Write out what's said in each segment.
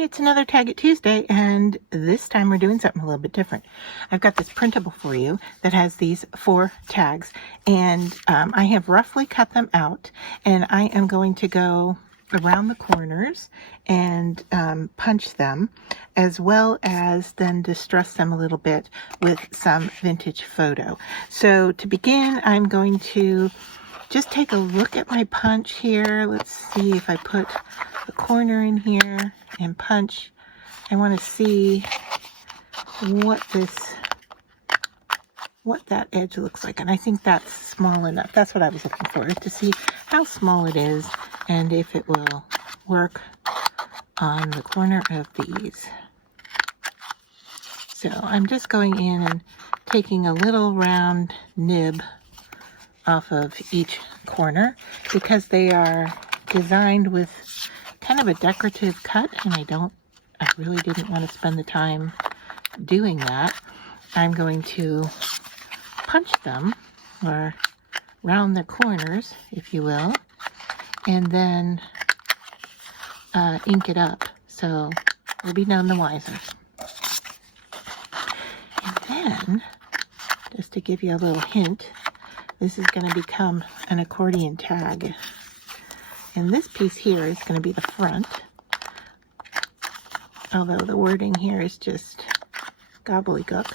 Hey, it's another Tag It Tuesday, and this time we're doing something a little bit different. I've got this printable for you that has these 4 tags, and I have roughly cut them out, and I am going to go around the corners and punch them, as well as then distress them a little bit with some vintage photo. So to begin, I'm going to just take a look at my punch here. Let's see if I put a corner in here and punch. I want to see what that edge looks like, and I think that's small enough. That's what I was looking for, is to see how small it is and if it will work on the corner of these. So I'm just going in and taking a little round nib off of each corner because they are designed with kind of a decorative cut, and I really didn't want to spend the time doing that. I'm going to punch them, or round the corners, if you will, and then ink it up, so we'll be none the wiser. And then, just to give you a little hint, this is going to become an accordion tag. And this piece here is going to be the front, although the wording here is just gobbledygook.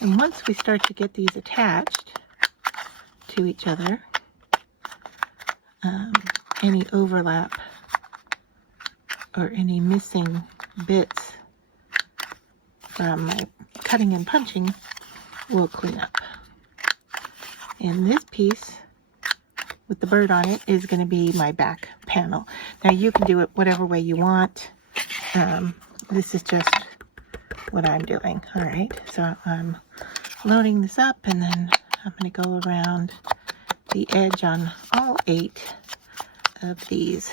And once we start to get these attached to each other, any overlap or any missing bits from my cutting and punching will clean up. And this piece with the bird on it is going to be my back panel. Now you can do it whatever way you want. This is just what I'm doing. All right, so I'm loading this up, and then I'm going to go around the edge on all 8 of these.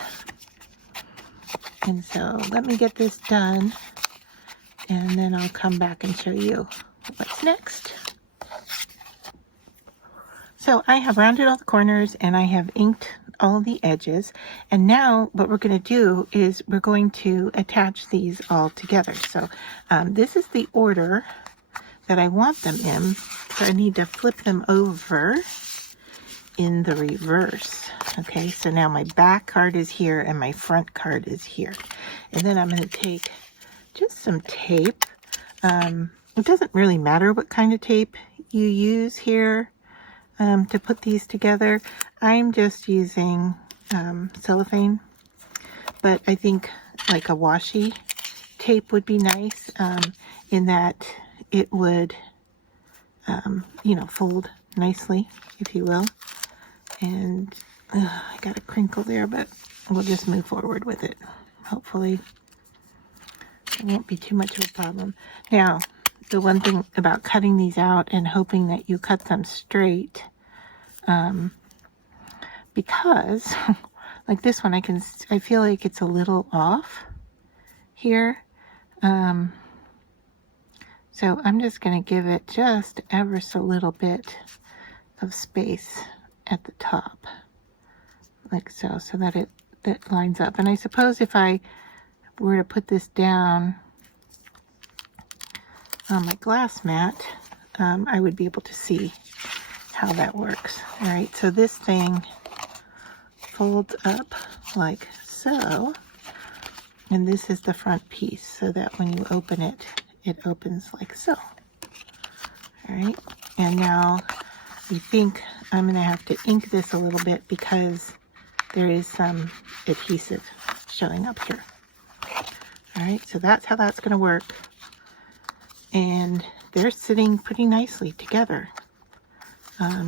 And so let me get this done, and then I'll come back and show you what's next. So I have rounded all the corners and I have inked all the edges, and now what we're going to do is we're going to attach these all together. So this is the order that I want them in, so I need to flip them over in the reverse. Okay, so now my back card is here and my front card is here, and then I'm going to take just some tape. It doesn't really matter what kind of tape you use here to put these together. I'm just using cellophane, but I think like a washi tape would be nice, in that it would fold nicely, if you will. And I got a crinkle there, but we'll just move forward with it. Hopefully it won't be too much of a problem. Now, the one thing about cutting these out and hoping that you cut them straight, because like this one, I feel like it's a little off here. So I'm just going to give it just ever so little bit of space at the top, like so that it lines up. And I suppose if I were to put this down on my glass mat, I would be able to see how that works. All right, so this thing folds up like so, and this is the front piece, so that when you open it, it opens like so. All right, and now I think I'm going to have to ink this a little bit because there is some adhesive showing up here. All right, so that's how that's going to work. And they're sitting pretty nicely together.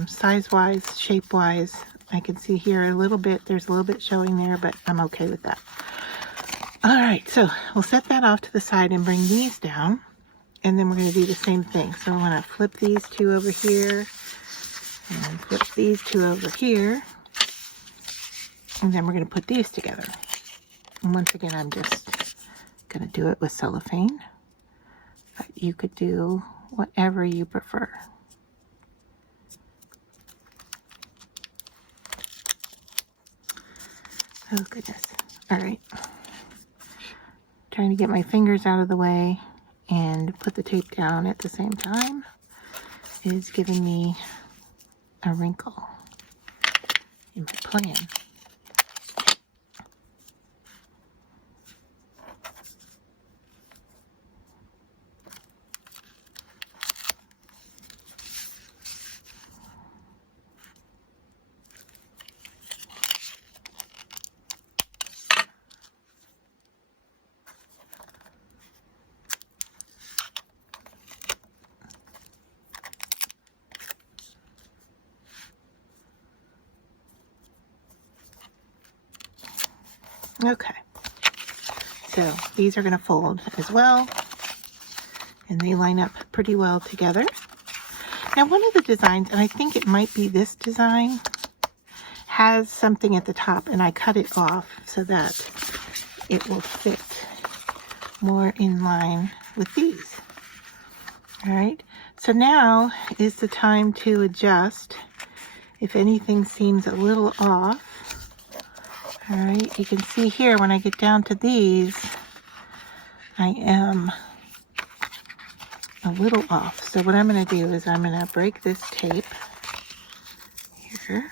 Size-wise, shape-wise, I can see here a little bit, there's a little bit showing there, but I'm okay with that. All right, so we'll set that off to the side and bring these down, and then we're going to do the same thing. So I'm going to flip these 2 over here, and flip these 2 over here, and then we're going to put these together. And once again, I'm just going to do it with cellophane, but you could do whatever you prefer. Oh goodness. All right. Trying to get my fingers out of the way and put the tape down at the same time is giving me a wrinkle in my plan. Okay, so these are going to fold as well, and they line up pretty well together. Now one of the designs, and I think it might be this design, has something at the top, and I cut it off so that it will fit more in line with these. All right, so now is the time to adjust if anything seems a little off. All right, you can see here when I get down to these, I am a little off. So what I'm going to do is I'm going to break this tape here.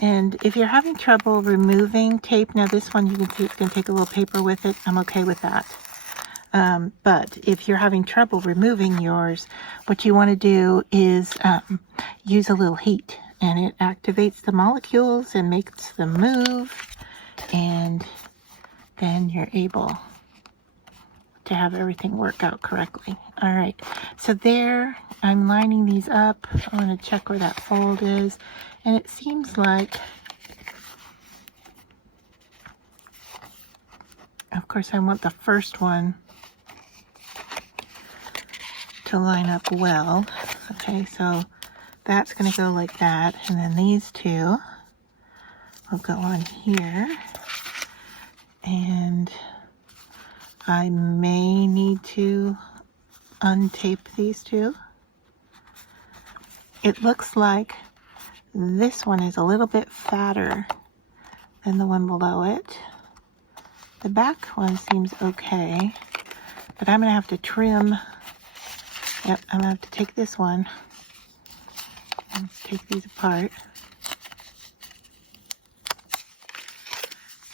And if you're having trouble removing tape, now this one you can see it's going to take a little paper with it. I'm okay with that. But if you're having trouble removing yours, what you want to do is use a little heat, and it activates the molecules and makes them move, and then you're able to have everything work out correctly. All right, so there, I'm lining these up. I want to check where that fold is, and it seems like, of course, I want the first one to line up well. Okay, so that's going to go like that, and then these two will go on here, and I may need to untape these two. It looks like this one is a little bit fatter than the one below it. The back one seems okay, but I'm going to have to trim. Yep, I'm going to have to take this one and take these apart.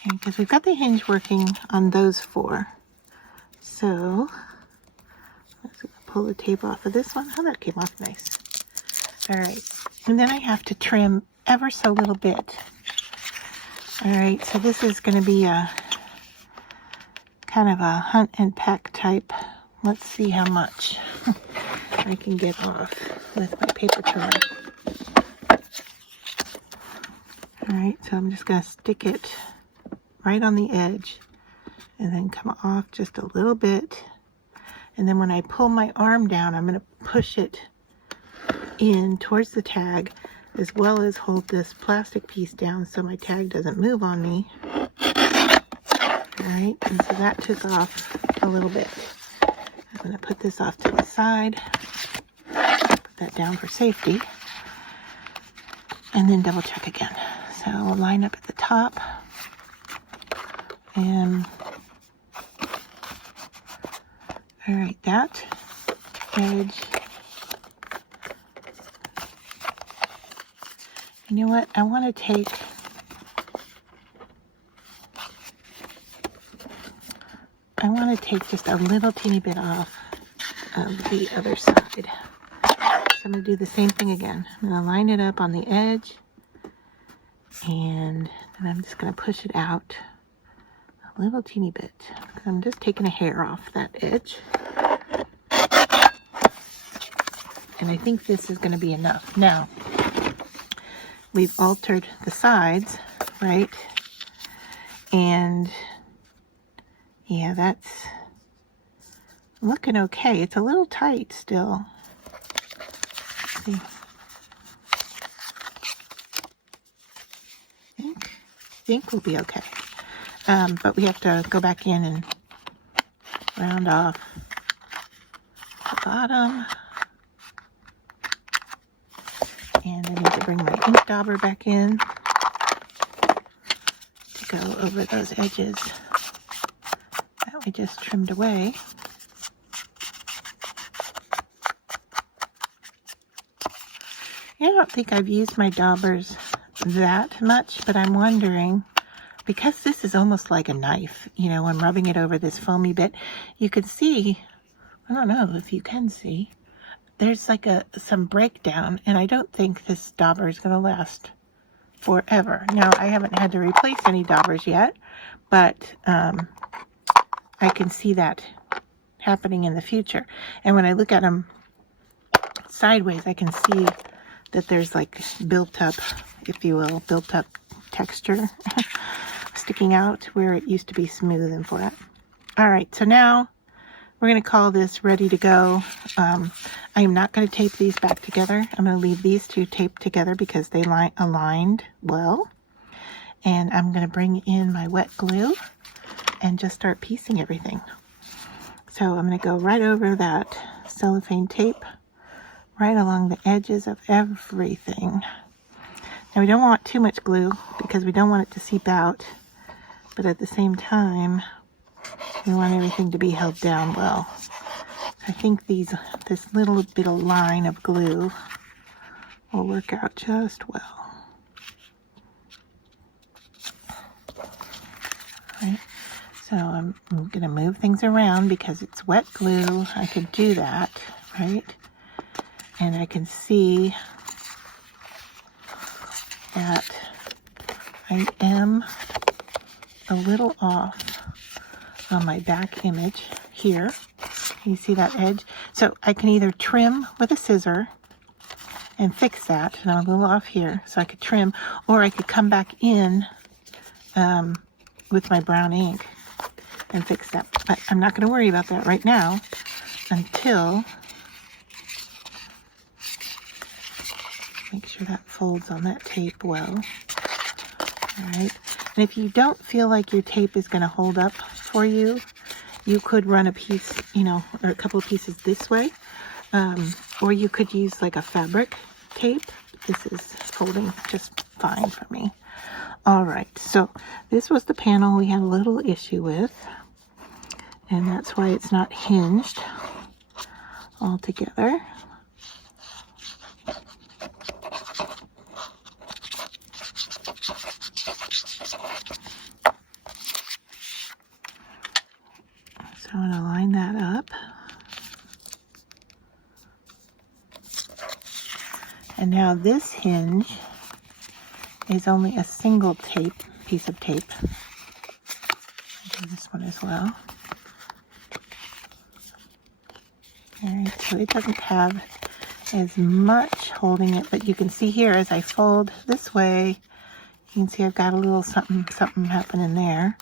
Okay, because we've got the hinge working on those four. So, let's pull the tape off of this one. Oh, that came off nice. All right, and then I have to trim ever so little bit. All right, so this is going to be a kind of a hunt and peck type. Let's see how much I can get off with my paper trimmer. All right, so I'm just going to stick it right on the edge and then come off just a little bit. And then when I pull my arm down, I'm going to push it in towards the tag, as well as hold this plastic piece down so my tag doesn't move on me. All right, and so that took off a little bit. I'm going to put this off to the side, put that down for safety, and then double check again. So we'll line up at the top, and all right, that edge. You know what? I want to take just a little teeny bit off of the other side. So I'm going to do the same thing again. I'm going to line it up on the edge, and then I'm just going to push it out a little teeny bit. I'm just taking a hair off that edge. And I think this is going to be enough. Now, we've altered the sides, right? And yeah, that's looking okay. It's a little tight still. Let's see. I think we'll be okay. But we have to go back in and round off the bottom. And I need to bring my ink dauber back in to go over those edges that we just trimmed away. I don't think I've used my daubers that much, but I'm wondering, because this is almost like a knife, you know, I'm rubbing it over this foamy bit, you can see, I don't know if you can see, there's like some breakdown, and I don't think this dauber is going to last forever. Now, I haven't had to replace any daubers yet, but I can see that happening in the future. And when I look at them sideways, I can see that there's like built up, if you will, built up texture sticking out where it used to be smooth and flat. All right, so now we're going to call this ready to go. I am not going to tape these back together. I'm going to leave these two taped together because they aligned well. And I'm going to bring in my wet glue and just start piecing everything. So I'm going to go right over that cellophane tape, right along the edges of everything. Now we don't want too much glue because we don't want it to seep out, but at the same time, we want everything to be held down well. I think this little bit of line of glue will work out just well. Right. So I'm going to move things around because it's wet glue. I could do that, right? And I can see that I am a little off on my back image here. You see that edge? So I can either trim with a scissor and fix that, and I'm a little off here, so I could trim, or I could come back in with my brown ink and fix that. But I'm not going to worry about that right now until, make sure that folds on that tape well. All right. And if you don't feel like your tape is going to hold up for you, you could run a piece, you know, or a couple of pieces this way. Or you could use like a fabric tape. This is folding just fine for me. All right, so this was the panel we had a little issue with, and that's why it's not hinged all together. So I'm going to line that up. And now this hinge is only a single piece of tape. I'll do this one as well. Alright, so it doesn't have as much holding it, but you can see here as I fold this way, you can see I've got a little something happening there.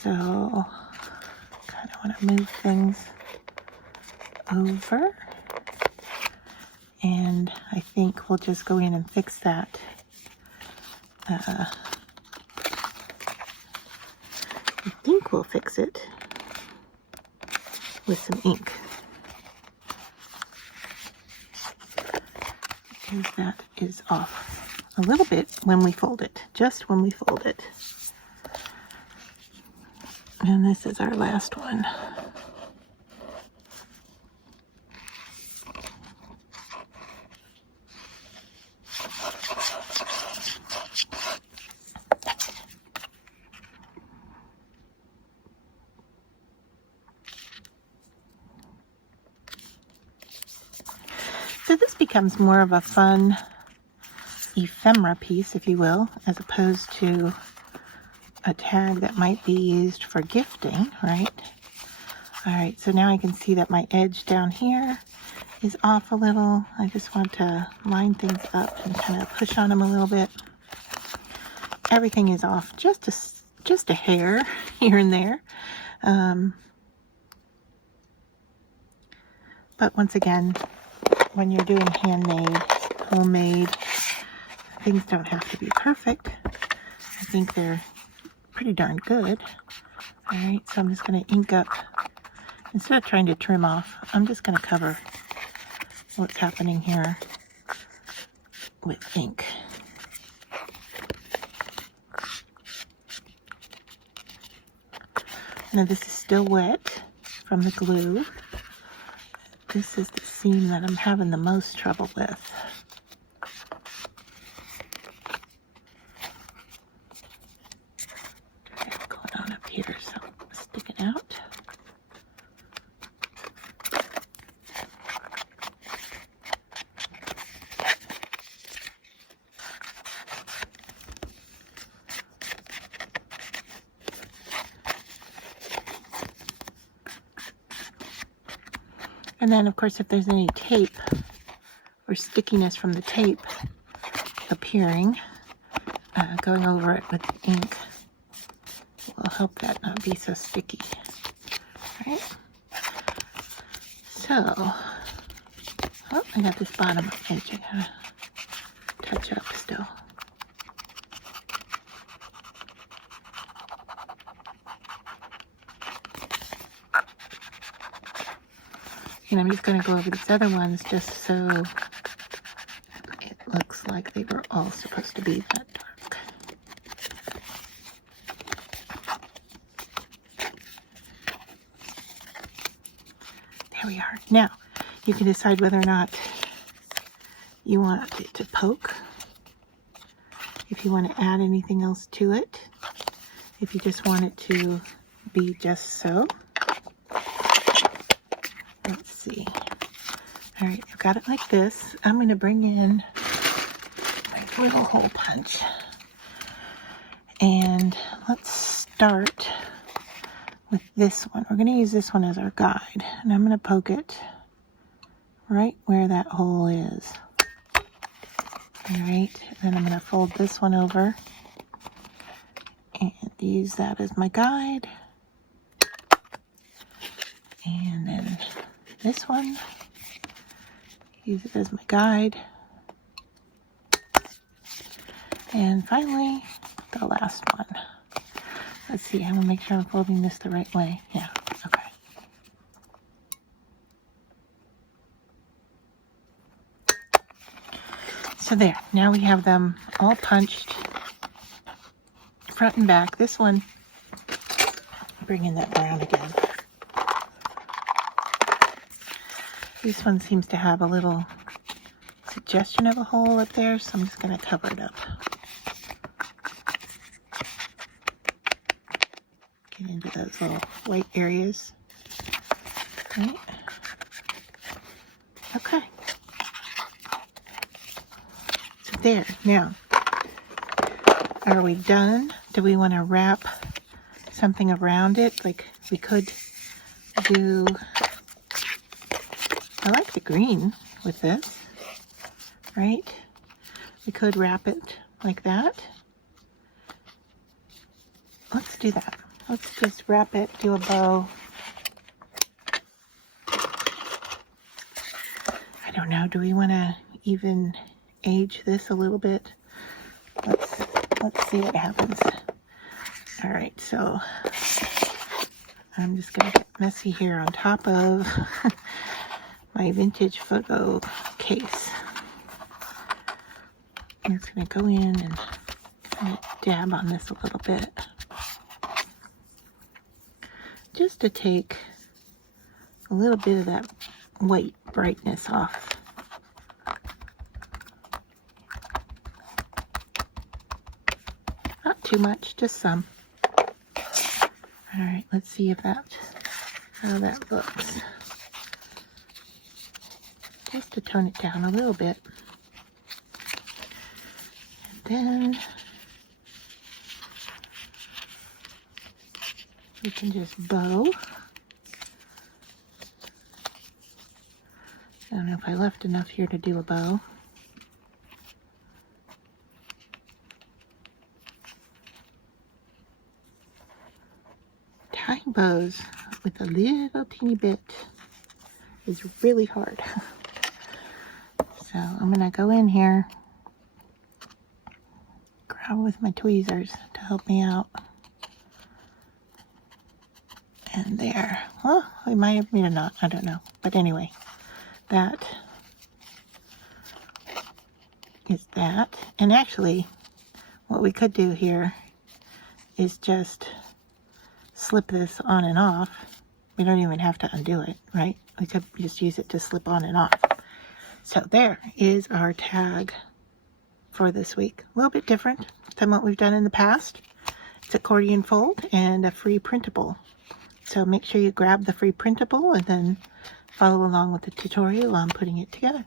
So kind of want to move things over. And I think we'll just go in and fix that. I think we'll fix it with some ink, because that is off a little bit when we fold it, just when we fold it. And this is our last one. So this becomes more of a fun ephemera piece, if you will, as opposed to a tag that might be used for gifting, right? All right, so now I can see that my edge down here is off a little. I just want to line things up and kind of push on them a little bit. Everything is off just a hair here and there. But once again, when you're doing handmade, homemade, things don't have to be perfect. I think they're pretty darn good. All right, so I'm just going to ink up. Instead of trying to trim off, I'm just going to cover what's happening here with ink. Now this is still wet from the glue. This is the seam that I'm having the most trouble with. Going on up here, so stick it out. And then, of course, if there's any tape or stickiness from the tape appearing, going over it with the ink will help that not be so sticky. All right. So, oh, I got this bottom edge I gotta touch up still. And I'm just going to go over these other ones just so it looks like they were all supposed to be that dark. There we are. Now, you can decide whether or not you want it to poke, if you want to add anything else to it, if you just want it to be just so. Let's see. All right, I've got it like this. I'm going to bring in my little hole punch. And let's start with this one. We're going to use this one as our guide. And I'm going to poke it right where that hole is. All right, then I'm going to fold this one over and use that as my guide. And then this one, use it as my guide. And finally, the last one. Let's see, I'm gonna make sure I'm folding this the right way. Yeah, okay. So there, now we have them all punched front and back. This one, bring in that brown again. This one seems to have a little suggestion of a hole up there, so I'm just going to cover it up. Get into those little white areas. Right. Okay. So there. Now, are we done? Do we want to wrap something around it? Like we could do... I like the green with this, right? We could wrap it like that. Let's do that. Let's just wrap it, do a bow. I don't know, do we want to even age this a little bit? Let's see what happens. All right, so I'm just going to get messy here on top of my vintage photo case. I'm just going to go in and kind of dab on this a little bit. Just to take a little bit of that white brightness off. Not too much, just some. All right, let's see if how that looks. Just to tone it down a little bit. And then we can just bow. I don't know if I left enough here to do a bow. Tying bows with a little teeny bit is really hard. So I'm going to go in here, grab with my tweezers to help me out. And there. Well, we might have made a knot. I don't know. But anyway, that is that. And actually, what we could do here is just slip this on and off. We don't even have to undo it, right? We could just use it to slip on and off. So there is our tag for this week. A little bit different than what we've done in the past. It's accordion fold and a free printable. So make sure you grab the free printable and then follow along with the tutorial on putting it together.